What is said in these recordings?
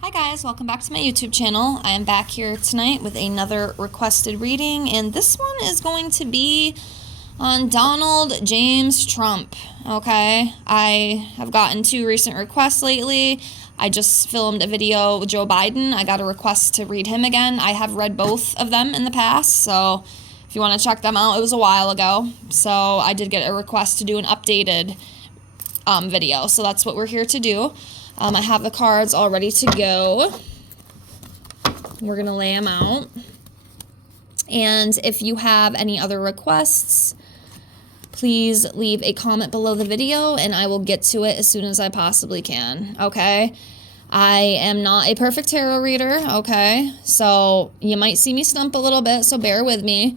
Hi guys, welcome back to my YouTube channel. I am back here tonight with another requested reading, and this one is going to be on Donald James Trump. Okay, I have gotten 2 recent requests lately. I just filmed a video with Joe Biden. I got a request to read him again. I have read both of them in the past, so if you want to check them out, it was a while ago. So I did get a request to do an updated video, so that's what we're here to do. I have the cards all ready to go. We're going to lay them out. And if you have any other requests, please leave a comment below the video and I will get to it as soon as I possibly can, okay? I am not a perfect tarot reader, okay? So you might see me stump a little bit, so bear with me.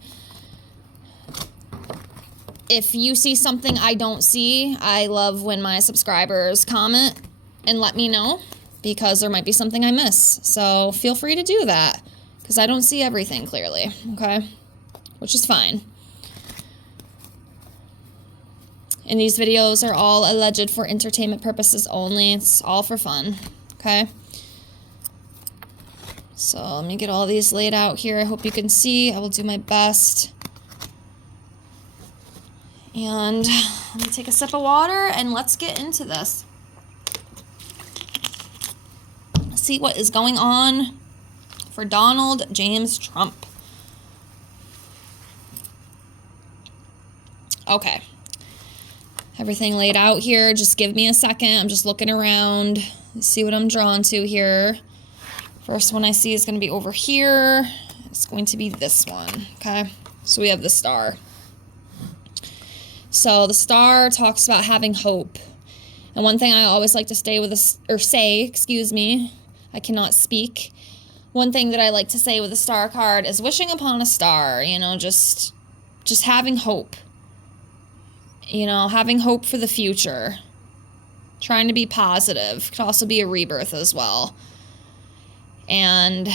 If you see something I don't see, I love when my subscribers comment and let me know, because there might be something I miss. So feel free to do that, because I don't see everything clearly, okay? Which is fine. And these videos are all alleged for entertainment purposes only. It's all for fun, okay? So let me get all these laid out here. I hope you can see. I will do my best. And let me take a sip of water and let's get into this. See what is going on for Donald James Trump. Okay. Everything laid out here. Just give me a second. I'm just looking around. Let's see what I'm drawn to here. First one I see is going to be over here. It's going to be this one. Okay. So we have the star. So the star talks about having hope. And one thing I always like to say, I cannot speak. One thing that I like to say with a star card is wishing upon a star, you know, just having hope. You know, having hope for the future. Trying to be positive. Could also be a rebirth as well. And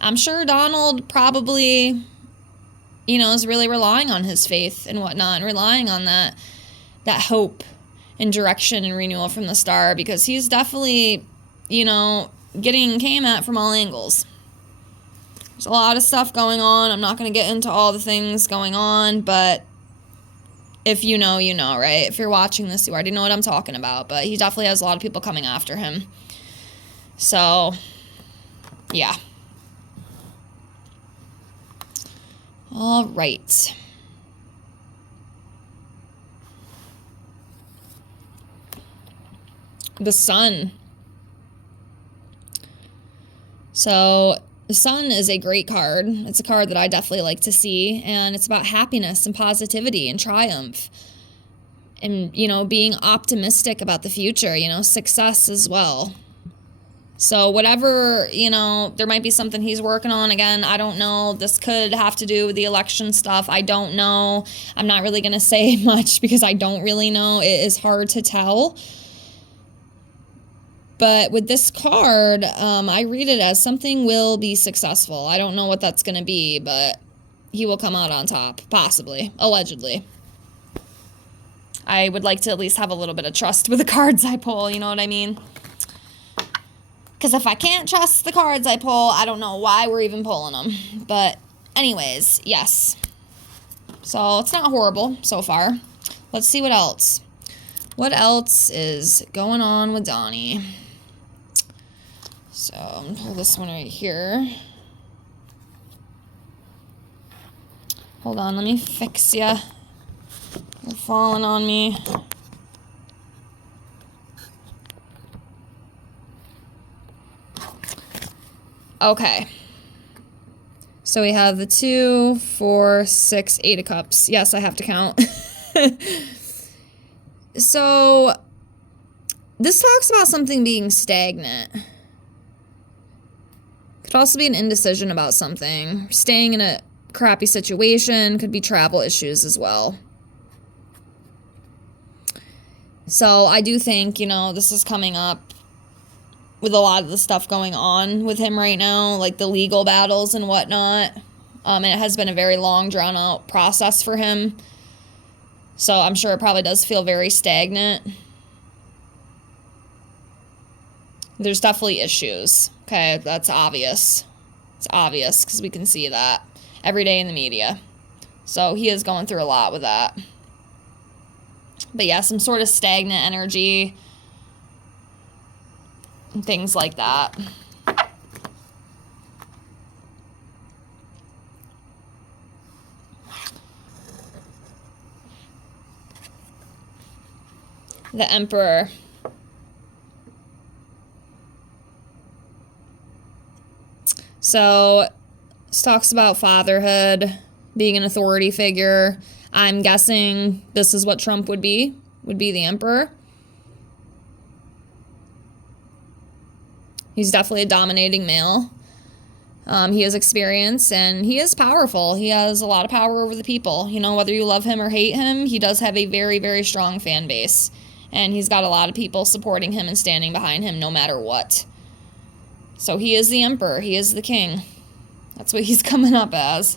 I'm sure Donald probably, you know, is really relying on his faith and whatnot, and relying on that hope and direction and renewal from the star, because he's definitely, you know, came at from all angles. There's a lot of stuff going on. I'm not going to get into all the things going on, but if you know, you know, right? If you're watching this, you already know what I'm talking about, but he definitely has a lot of people coming after him. So, yeah. All right. The sun. So the sun is a great card. It's a card that I definitely like to see, and it's about happiness and positivity and triumph and, you know, being optimistic about the future, you know, success as well. So whatever, you know, there might be something he's working on. Again, I don't know. This could have to do with the election stuff. I don't know. I'm not really going to say much because I don't really know. It is hard to tell. But with this card, I read it as something will be successful. I don't know what that's going to be, but he will come out on top, possibly, allegedly. I would like to at least have a little bit of trust with the cards I pull, you know what I mean? Because if I can't trust the cards I pull, I don't know why we're even pulling them. But anyways, yes. So it's not horrible so far. Let's see what else. What else is going on with Donnie? So I'm going to pull this one right here. Hold on, let me fix ya. You're falling on me. Okay. So we have the 2, 4, 6, 8 of cups. Yes, I have to count. So this talks about something being stagnant. Could also be an indecision about something. Staying in a crappy situation. Could be travel issues as well. So I do think, you know, this is coming up with a lot of the stuff going on with him right now, like the legal battles and whatnot. It has been a very long, drawn-out process for him. So I'm sure it probably does feel very stagnant. There's definitely issues. Okay, that's obvious. It's obvious because we can see that every day in the media. So he is going through a lot with that. But yeah, some sort of stagnant energy and things like that. The Emperor. So, this talks about fatherhood, being an authority figure. I'm guessing this is what Trump would be the Emperor. He's definitely a dominating male. He has experience and he is powerful. He has a lot of power over the people. You know, whether you love him or hate him, he does have a very, very strong fan base. And he's got a lot of people supporting him and standing behind him no matter what. So he is the Emperor. He is the king. That's what he's coming up as.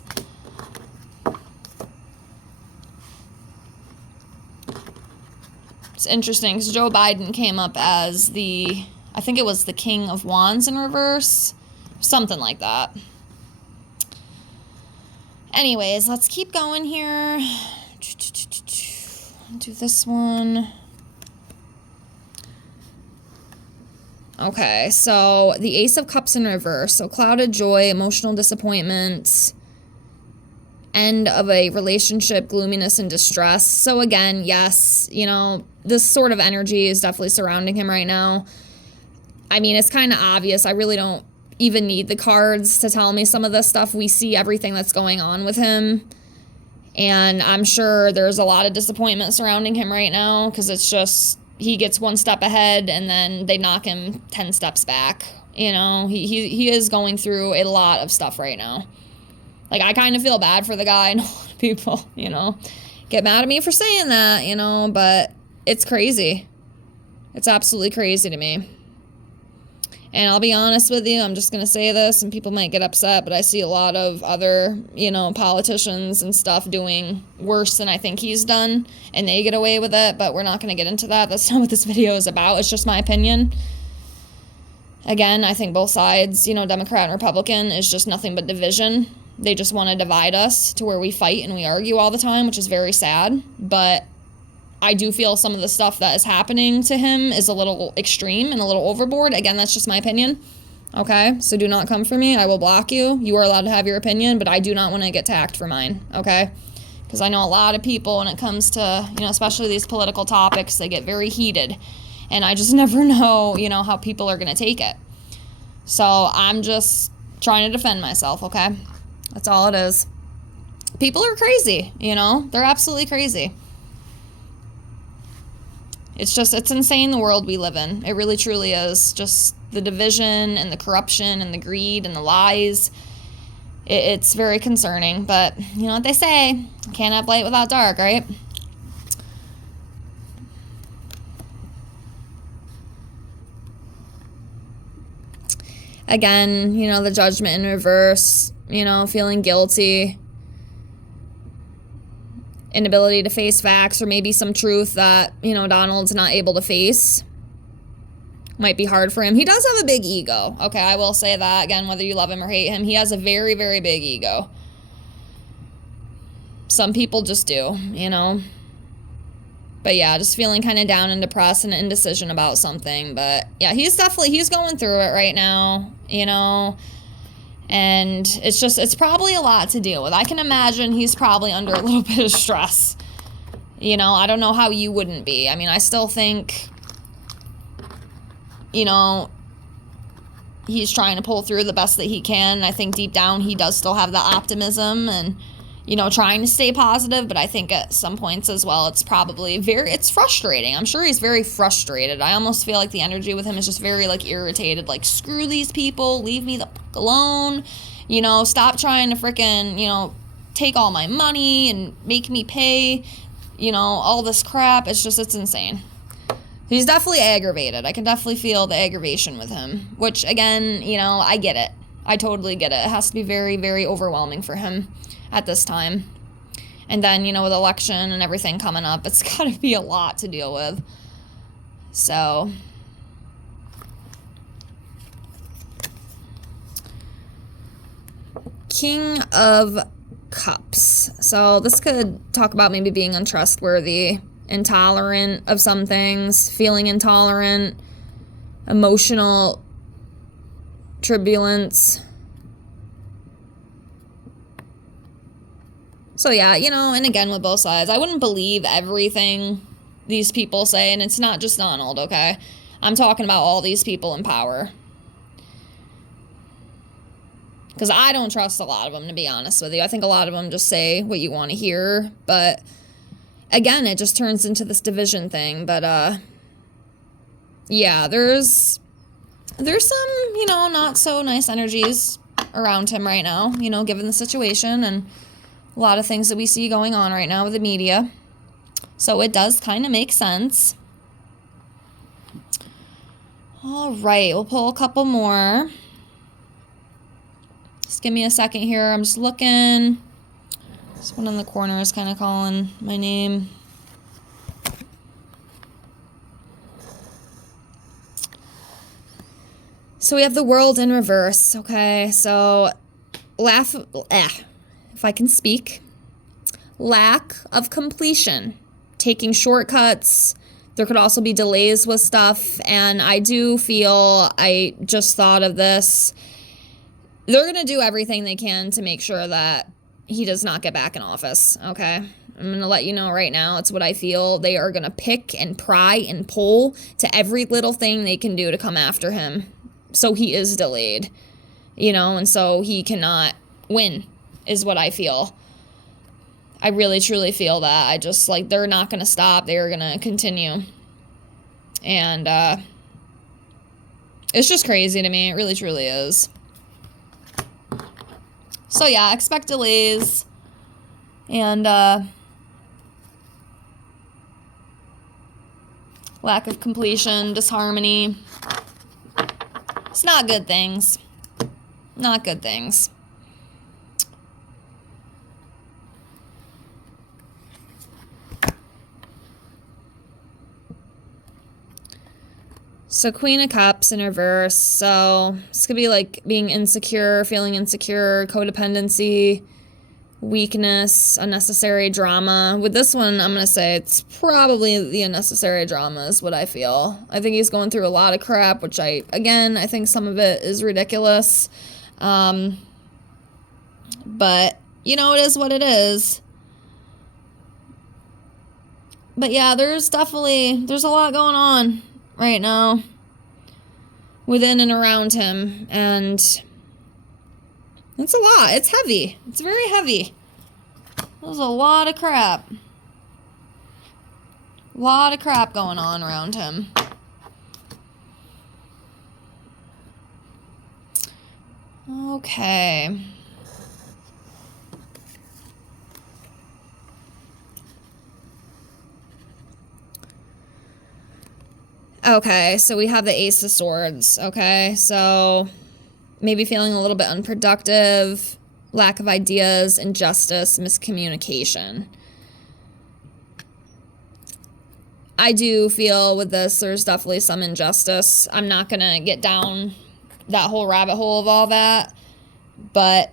It's interesting because Joe Biden came up as I think it was the King of Wands in reverse. Something like that. Anyways, let's keep going here. Do this one. Okay, so the Ace of Cups in reverse. So clouded joy, emotional disappointment, end of a relationship, gloominess and distress. So again, yes, you know, this sort of energy is definitely surrounding him right now. I mean, it's kind of obvious. I really don't even need the cards to tell me some of this stuff. We see everything that's going on with him. And I'm sure there's a lot of disappointment surrounding him right now because it's just, he gets one step ahead and then they knock him 10 steps back. You know, he is going through a lot of stuff right now. Like, I kind of feel bad for the guy and a lot of people, you know, get mad at me for saying that, you know, but it's crazy. It's absolutely crazy to me. And I'll be honest with you, I'm just going to say this, and people might get upset, but I see a lot of other, you know, politicians and stuff doing worse than I think he's done, and they get away with it, but we're not going to get into that. That's not what this video is about. It's just my opinion. Again, I think both sides, you know, Democrat and Republican, is just nothing but division. They just want to divide us to where we fight and we argue all the time, which is very sad, but I do feel some of the stuff that is happening to him is a little extreme and a little overboard. Again, that's just my opinion. Okay? So do not come for me. I will block you. You are allowed to have your opinion, but I do not want to get attacked for mine. Okay? Because I know a lot of people when it comes to, you know, especially these political topics, they get very heated. And I just never know, you know, how people are going to take it. So I'm just trying to defend myself, okay? That's all it is. People are crazy, you know? They're absolutely crazy. It's insane the world we live in. It really truly is. Just the division and the corruption and the greed and the lies. It's very concerning, but you know what they say, can't have light without dark, right? Again, you know, the Judgment in reverse, you know, feeling guilty. Inability to face facts or maybe some truth that, you know, Donald's not able to face. Might be hard for him. He does have a big ego. Okay, I will say that. Again, whether you love him or hate him, he has a very, very big ego. Some people just do, you know. But yeah, just feeling kind of down and depressed and indecision about something. But yeah, he's going through it right now, you know. And it's probably a lot to deal with. I can imagine he's probably under a little bit of stress. You know, I don't know how you wouldn't be. I mean, I still think, you know, he's trying to pull through the best that he can. I think deep down he does still have the optimism and, you know, trying to stay positive. But I think at some points as well, it's probably it's frustrating. I'm sure he's very frustrated. I almost feel like the energy with him is just very, like, irritated. Like, screw these people. Leave me the fuck alone. You know, stop trying to freaking, you know, take all my money and make me pay, you know, all this crap. It's insane. He's definitely aggravated. I can definitely feel the aggravation with him, which, again, you know, I get it. I totally get it. It has to be very, very overwhelming for him at this time. And then, you know, with election and everything coming up, it's got to be a lot to deal with. So, King of Cups. So this could talk about maybe being untrustworthy, intolerant of some things, feeling intolerant, emotional turbulence. So yeah, you know, and again with both sides, I wouldn't believe everything these people say, and it's not just Donald, okay? I'm talking about all these people in power. Because I don't trust a lot of them, to be honest with you. I think a lot of them just say what you want to hear. But, again, it just turns into this division thing. But, yeah, there's some, you know, not so nice energies around him right now, you know, given the situation and a lot of things that we see going on right now with the media. So it does kind of make sense. All right, we'll pull a couple more. Just give me a second here. I'm just looking. This one in the corner is kind of calling my name. So we have the world in reverse, okay? So, if I can speak. Lack of completion. Taking shortcuts. There could also be delays with stuff. And I do feel, I just thought of this, they're going to do everything they can to make sure that he does not get back in office, okay? I'm going to let you know right now, it's what I feel. They are going to pick and pry and pull to every little thing they can do to come after him. So he is delayed, you know, and so he cannot win, is what I feel. I really, truly feel that. I just, like, they're not going to stop. They're going to continue. And, it's just crazy to me. It really, truly is. So, yeah, expect delays. And, lack of completion, disharmony. It's not good things. Not good things. So Queen of Cups in reverse. So this could be like being insecure, feeling insecure, codependency, weakness, unnecessary drama. With this one, I'm going to say it's probably the unnecessary drama is what I feel. I think he's going through a lot of crap, which I think some of it is ridiculous. But, you know, it is what it is. But yeah, there's a lot going on right now within and around him, and it's a lot. It's heavy. It's very heavy. There's a lot of crap. A lot of crap going on around him. Okay. Okay, so we have the Ace of Swords, okay? So maybe feeling a little bit unproductive, lack of ideas, injustice, miscommunication. I do feel with this, there's definitely some injustice. I'm not going to get down that whole rabbit hole of all that, but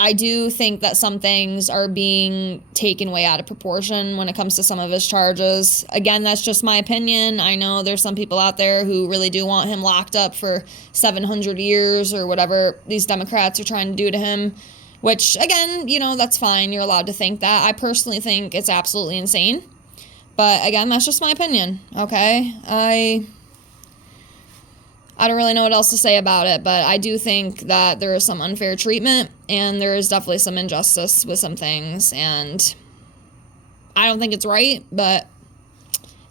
I do think that some things are being taken way out of proportion when it comes to some of his charges. Again, that's just my opinion. I know there's some people out there who really do want him locked up for 700 years or whatever these Democrats are trying to do to him, which, again, you know, that's fine. You're allowed to think that. I personally think it's absolutely insane. But, again, that's just my opinion, okay? I don't really know what else to say about it, but I do think that there is some unfair treatment, and there is definitely some injustice with some things, and I don't think it's right, but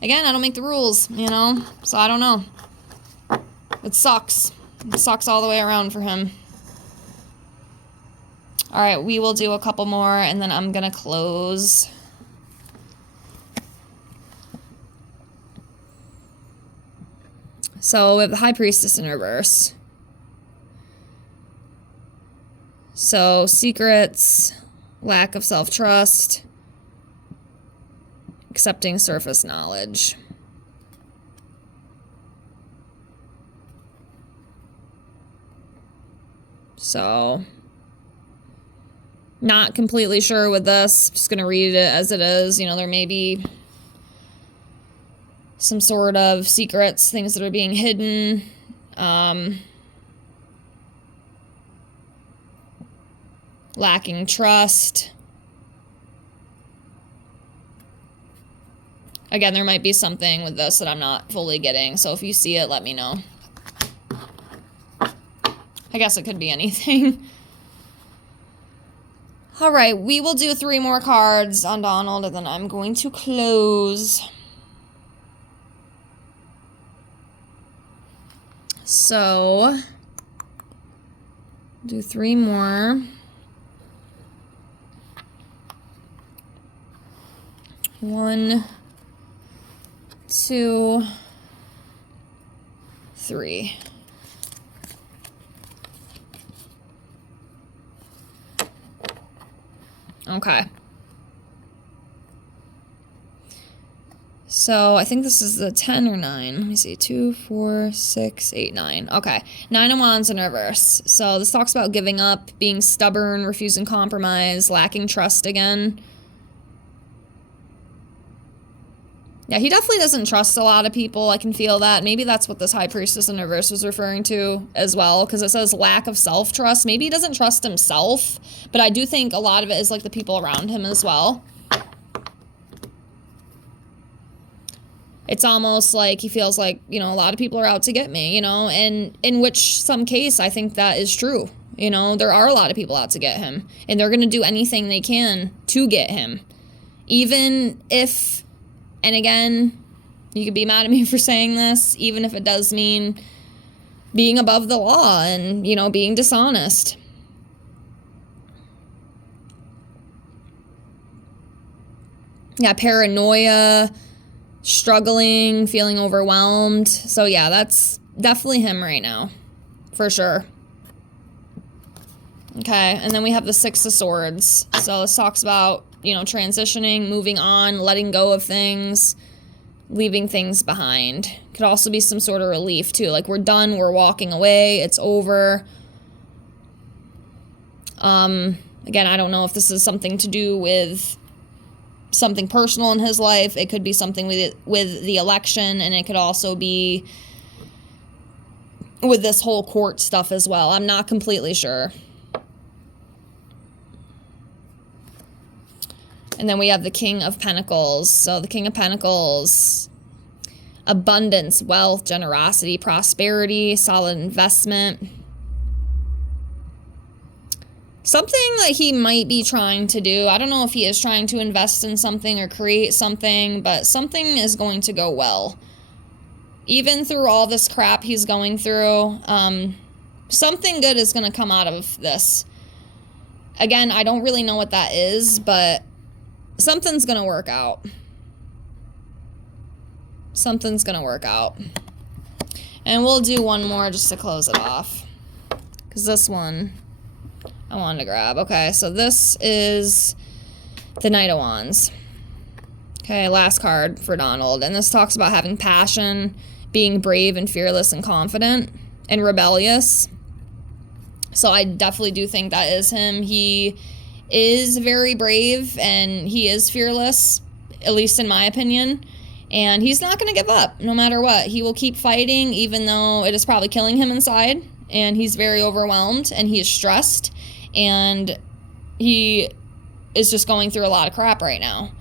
again, I don't make the rules, you know, so I don't know. It sucks. It sucks all the way around for him. All right, we will do a couple more, and then I'm going to close. So we have the High Priestess in reverse. So secrets, lack of self-trust, accepting surface knowledge. So Not completely sure with this. Just going to read it as it is. You know, there may be some sort of secrets, things that are being hidden. Lacking trust. Again, there might be something with this that I'm not fully getting. So if you see it, let me know. I guess it could be anything. All right, we will do 3 more cards on Donald, and then I'm going to close. So, do 3 more. 1, 2, 3. Okay. So I think this is the 10 or 9. Let me see. 2, 4, 6, 8, 9. Okay. 9 of Wands in reverse. So this talks about giving up, being stubborn, refusing compromise, lacking trust again. Yeah, he definitely doesn't trust a lot of people. I can feel that. Maybe that's what this High Priestess in reverse was referring to as well, because it says lack of self-trust. Maybe he doesn't trust himself, but I do think a lot of it is like the people around him as well. It's almost like he feels like, you know, a lot of people are out to get me, you know, and in which some case I think that is true. You know, there are a lot of people out to get him, and they're going to do anything they can to get him. Even if... And again, you could be mad at me for saying this, even if it does mean being above the law and, you know, being dishonest. Yeah, paranoia, struggling, feeling overwhelmed. So yeah, that's definitely him right now, for sure. Okay, and then we have the 6 of Swords. So this talks about, you know, transitioning, moving on, letting go of things, leaving things behind. Could also be some sort of relief, too. Like, we're done, we're walking away, it's over. Again, I don't know if this is something to do with something personal in his life. It could be something with the election, and it could also be with this whole court stuff as well. I'm not completely sure. And then we have the King of Pentacles. So the King of Pentacles, abundance, wealth, generosity, prosperity, solid investment. Something that he might be trying to do. I don't know if he is trying to invest in something or create something, but something is going to go well. Even through all this crap he's going through, something good is going to come out of this. Again, I don't really know what that is, but something's going to work out. Something's going to work out. And we'll do one more just to close it off. Because this one I wanted to grab. Okay, so this is the Knight of Wands. Okay, last card for Donald. And this talks about having passion, being brave and fearless and confident and rebellious. So I definitely do think that is him. He is very brave and he is fearless, at least in my opinion. And he's not going to give up no matter what. He will keep fighting even though it is probably killing him inside. And he's very overwhelmed and he is stressed. And he is just going through a lot of crap right now.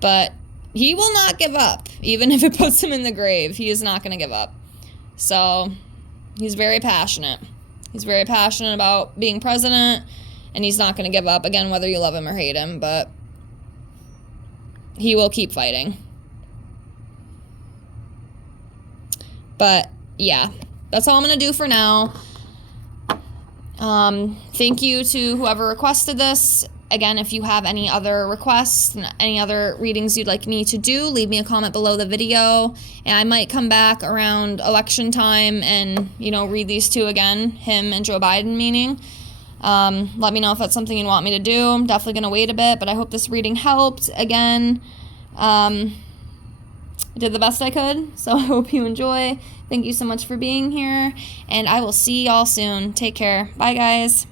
But he will not give up. Even if it puts him in the grave, he is not going to give up. So he's very passionate. He's very passionate about being president. And he's not going to give up, again, whether you love him or hate him, but he will keep fighting. But, yeah, that's all I'm going to do for now. Thank you to whoever requested this. Again, if you have any other requests and any other readings you'd like me to do, leave me a comment below the video. And I might come back around election time and, you know, read these two again, him and Joe Biden meaning. Let me know if that's something you want me to do. I'm definitely going to wait a bit, but I hope this reading helped. Again, I did the best I could, so I hope you enjoy. Thank you so much for being here, and I will see y'all soon. Take care. Bye, guys.